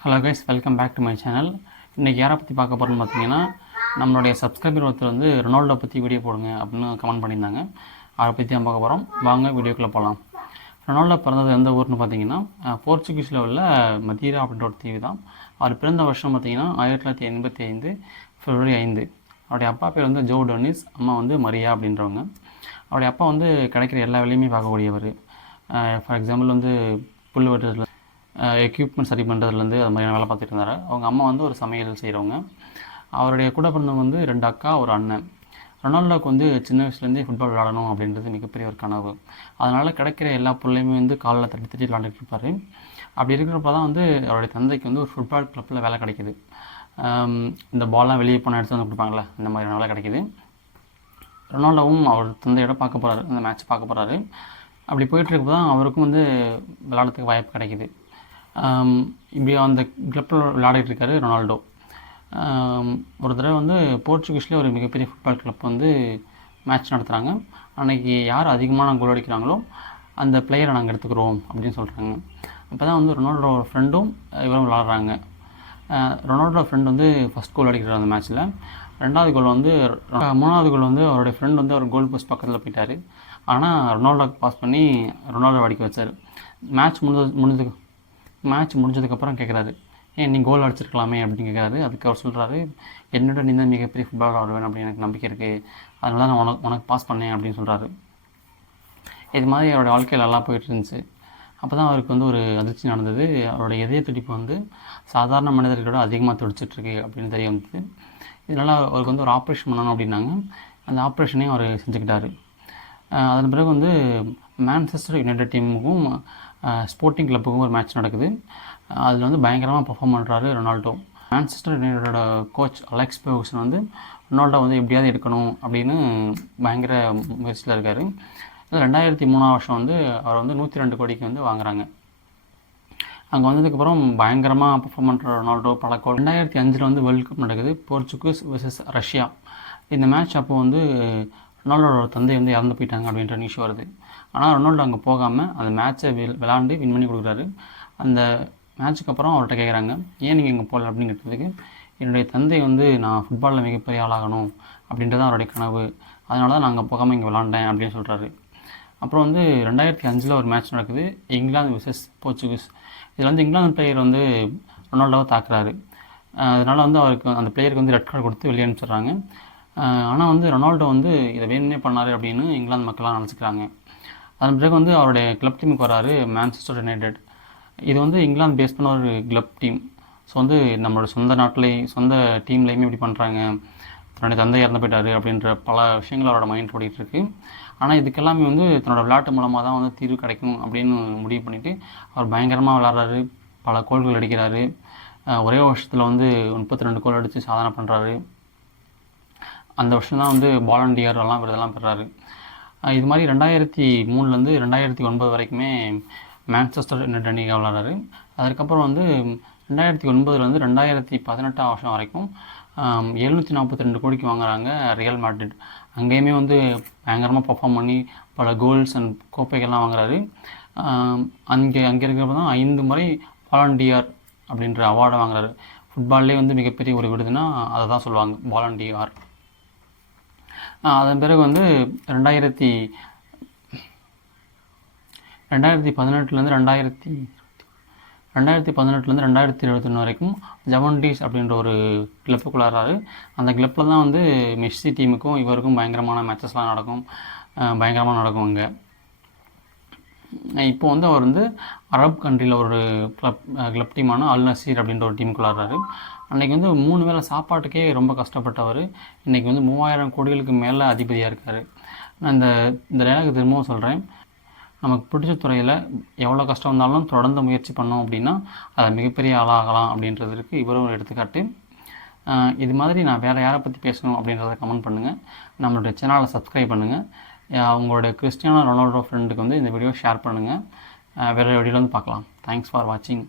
Hello guys, welcome back to my channel. இன்றைக்கி யாரை பற்றி பார்க்க போகிறோன்னு பார்த்தீங்கன்னா, நம்மளுடைய சப்ஸ்கிரைபர் ஒருத்தர் வந்து ரொனால்டோ பற்றி வீடியோ போடுங்க அப்படின்னு கமெண்ட் பண்ணியிருந்தாங்க. அவரை பற்றி தான் பார்க்க போகிறோம். வாங்க வீடியோக்குள்ளே போகலாம். ரொனால்டோ பிறந்தது எந்த ஊர்னு பார்த்தீங்கன்னா, போர்ச்சுகீஸில் உள்ள மதீரா அப்படின்ற ஒரு தீவு தான். அவர் பிறந்த வருஷம் பார்த்தீங்கன்னா 1985 February 5. அவருடைய அப்பா பேர் வந்து ஜோ டொனிஸ், அம்மா வந்து மரியா அப்படின்றவங்க. அவருடைய அப்பா வந்து கிடைக்கிற எல்லா வேலையுமே பார்க்கக்கூடியவர். ஃபார் எக்ஸாம்பிள் வந்து புல் வெட்டுறதுல எக்யூப்மெண்ட் சரி பண்ணுறதுலேருந்து அது மாதிரியான வேலை பார்த்துட்டு இருந்தார். அவங்க அம்மா வந்து ஒரு சமையல் செய்கிறவங்க. அவருடைய கூட பிறந்தவங்க வந்து 2 அக்கா, ஒரு அண்ணன். ரொனால்டோவுக்கு வந்து சின்ன வயசுலேருந்தே ஃபுட்பால் விளாடணும் அப்படின்றது மிகப்பெரிய ஒரு கனவு. அதனால் கிடைக்கிற எல்லா பொருளையுமே வந்து காலில் தட்டி தட்டி விளாண்டுட்டு இருப்பார். அப்படி இருக்கிறப்ப தான் வந்து அவருடைய தந்தைக்கு வந்து ஒரு ஃபுட்பால் கிளப்பில் வேலை கிடைக்கிது. இந்த பால்லாம் வெளியே போனால் எடுத்து வந்து கொடுப்பாங்களே, இந்த மாதிரியான வேலை கிடைக்கிது. ரொனால்டோவும் அவர் தந்தையோட பார்க்க போகிறாரு, அந்த மேட்ச் பார்க்க போகிறாரு. அப்படி போயிட்டுருக்கப்போ தான் அவருக்கும் வந்து விளாட்றதுக்கு வாய்ப்பு கிடைக்கிது. இப்படி அந்த கிளப்பில் விளையாடிட்டு இருக்காரு ரொனால்டோ. ஒரு தடவை வந்து போர்ச்சுகீஸ்லேயே ஒரு மிகப்பெரிய ஃபுட்பால் கிளப் வந்து மேட்ச் நடத்துகிறாங்க. அன்றைக்கி யார் அதிகமான கோல் அடிக்கிறாங்களோ அந்த பிளேயரை நாங்கள் எடுத்துக்கிறோம் அப்படின்னு சொல்கிறாங்க. அப்போ தான் வந்து ரொனால்டோட ஃப்ரெண்டும் இவரும் விளாட்றாங்க. ரொனால்டோ ஃப்ரெண்ட் வந்து ஃபஸ்ட் கோல் அடிக்கிறார் அந்த மேட்ச்சில். 2வது கோல் வந்து 3வது கோல் வந்து அவருடைய ஃப்ரெண்ட் வந்து அவர் கோல் போஸ்ட் பக்கத்தில் போயிட்டார். ஆனால் ரொனால்டோக்கு பாஸ் பண்ணி ரொனால்டோ அடிக்க வச்சார். மேட்ச் முடிஞ்சதுக்கப்புறம் கேட்குறாரு, ஏன் நீ கோல் அடிச்சிருக்கலாமே அப்படின்னு கேட்குறாரு. அதுக்கு அவர் சொல்கிறாரு, என்னோட நீ தான் மிகப்பெரிய ஃபுட்பால் ஆடுவேன் அப்படின்னு எனக்கு நம்பிக்கை இருக்குது, அதனால நான் உனக்கு பாஸ் பண்ணேன் அப்படின்னு சொல்கிறாரு. இது மாதிரி அவருடைய வாழ்க்கையில் நல்லா போயிட்டு இருந்துச்சு. அப்போ தான் அவருக்கு வந்து ஒரு அதிர்ச்சி நடந்தது. அவருடைய இதய துடிப்பு வந்து சாதாரண மனிதர்களோட அதிகமாக துடிச்சிட்ருக்கு அப்படின்னு தெரிய வந்தது. இதனால் அவருக்கு வந்து ஒரு ஆப்ரேஷன் பண்ணணும் அப்படின்னாங்க. அந்த ஆப்ரேஷனையும் அவர் செஞ்சுக்கிட்டார். அதன் பிறகு வந்து மான்செஸ்டர் யுனைடெட் டீமுக்கும் ஸ்போர்ட்டிங் கிளப்புக்கும் ஒரு மேட்ச் நடக்குது. அதில் வந்து பயங்கரமாக பர்ஃபார்ம் பண்ணுறாரு ரொனால்டோ. மான்செஸ்டர் யுனைடோட கோச் அலெக்ஸ் ஃபெர்குசன் வந்து ரொனால்டோ வந்து எப்படியாவது எடுக்கணும் அப்படின்னு பயங்கர முயற்சியில் இருக்கார். 2003 வருஷம் வந்து அவர் வந்து 102 கோடிக்கு வந்து வாங்குகிறாங்க. அங்கே வந்ததுக்கப்புறம் பயங்கரமாக பர்ஃபார்ம் பண்ணுற ரொனால்டோ பல கோல். 2005 வந்து வேர்ல்டு கப் நடக்குது, போர்ச்சுகீஸ் vs ரஷ்யா. இந்த மேட்ச் அப்போது வந்து ரொனால்டோட தந்தை வந்து இறந்து போயிட்டாங்க அப்படின்ற நியூஸ் வருது. ஆனால் ரொனால்டோ அங்கே போகாமல் அந்த மேட்ச்சை விளாண்டு வின் பண்ணி கொடுக்குறாரு. அந்த மேட்ச்சுக்கு அப்புறம் அவர்கிட்ட கேட்குறாங்க, ஏன் நீங்கள் இங்கே போகல அப்படின்னு கேட்டதுக்கு, என்னுடைய தந்தை வந்து நான் ஃபுட்பாலில் மிகப்பெரிய ஆளாகணும் அப்படின்றது தான் அவருடைய கனவு, அதனால தான் நான் அங்கே போகாமல் இங்கே விளாண்டேன் அப்படின்னு சொல்கிறாரு. அப்புறம் வந்து 2005 ஒரு மேட்ச் நடக்குது, இங்கிலாந்து vs போர்ச்சுகீஸ். இதில் வந்து இங்கிலாந்து பிளேயர் வந்து ரொனால்டோவை தாக்குறாரு. அதனால் வந்து அவருக்கு அந்த பிளேயருக்கு வந்து ரெட் கார்டு கொடுத்து வெளியே அனுப்பிச்சிடுறாங்க. ஆனால் வந்து ரொனால்டோ வந்து இதை வேணும்னே பண்ணார் அப்படின்னு இங்கிலாந்து மக்கள்லாம் நினச்சிக்கிறாங்க. அதன் பிறகு வந்து அவருடைய கிளப் டீமுக்கு வராரு, மான்செஸ்டர் யுனைடெட். இது வந்து இங்கிலாந்து பேஸ் பண்ண ஒரு கிளப் டீம். ஸோ வந்து நம்மளோட சொந்த நாட்டிலேயே சொந்த டீம்லேயுமே இப்படி பண்ணுறாங்க, தன்னுடைய தந்தை இறந்து போயிட்டார் அப்படின்ற பல விஷயங்கள் அவரோட மைண்ட் ஓடிட்டுருக்கு. ஆனால் இதுக்கெல்லாமே வந்து தன்னோட விளையாட்டு மூலமாக தான் வந்து தீர்வு கிடைக்கும் அப்படின்னு முடிவு பண்ணிவிட்டு அவர் பயங்கரமாக விளாட்றாரு, பல கோல்கள் அடிக்கிறாரு. ஒரே வருஷத்தில் வந்து 32 கோல் அடித்து சாதனை பண்ணுறாரு. அந்த வருஷம் தான் வந்து பாலன் டிஆர் எல்லாம் விருதெல்லாம் பெறாரு. இது மாதிரி 2003 2009 வரைக்குமே மான்செஸ்டர் யுனைடெட் அணிக்காக விளாட்றாரு. அதுக்கப்புறம் வந்து 2009 2018 வருஷம் வரைக்கும் 742 கோடிக்கு வாங்குறாங்க ரியல் மேட்ரிட். அங்கேயுமே வந்து பயங்கரமாக பர்ஃபார்ம் பண்ணி பல கோல்ஸ் அண்ட் கோப்பைகள்லாம் வாங்குறாரு. அங்கே இருக்கிறப்ப தான் 5 முறை பாலன் டிஆர் அப்படின்ற அவார்டை வாங்குறாரு. ஃபுட்பால்லே வந்து மிகப்பெரிய ஒரு விருதுனா அதை தான் சொல்லுவாங்க, பாலன் டிஆர். அதன் பிறகு வந்து 2018 2021 வரைக்கும் ஜவன்டீஸ் அப்படின்ற ஒரு கிளப்புக்குள்ளாராரு. அந்த கிளப்பில் தான் வந்து மெஸ்ஸி டீமுக்கும் இவருக்கும் பயங்கரமான மேட்சஸ்லாம் நடக்கும், பயங்கரமாக நடக்கும் அங்கே. இப்போ வந்து அவர் வந்து அரப் கண்ட்ரியில் ஒரு கிளப் டீமான அல் நசீர் அப்படின்ற ஒரு டீமுக்குள்ளாராரு. அன்றைக்கி வந்து 3 வேளை சாப்பாட்டுக்கே ரொம்ப கஷ்டப்பட்டவர் இன்றைக்கி வந்து 3000 கோடிகளுக்கு மேலே அதிபதியாக இருக்கார். நான் இந்த டைலாக் திரும்பவும் சொல்கிறேன், நமக்கு பிடிச்ச துறையில் எவ்வளோ கஷ்டம் வந்தாலும் தொடர்ந்து முயற்சி பண்ணோம் அப்படின்னா அதை மிகப்பெரிய ஆளாகலாம் அப்படின்றதுக்கு இவரும் ஒரு எடுத்துக்காட்டு. இது மாதிரி நான் வேறு யாரை பற்றி பேசணும் அப்படின்றத கமெண்ட் பண்ணுங்கள். நம்மளுடைய சேனலை சப்ஸ்கிரைப் பண்ணுங்கள். அவங்களோட கிறிஸ்டியானோ ரொனால்டோ ஃப்ரெண்டுக்கு வந்து இந்த வீடியோ ஷேர் பண்ணுங்கள். வேறு வீடியோவில் வந்து பார்க்கலாம். தேங்க்ஸ் ஃபார் வாட்சிங்.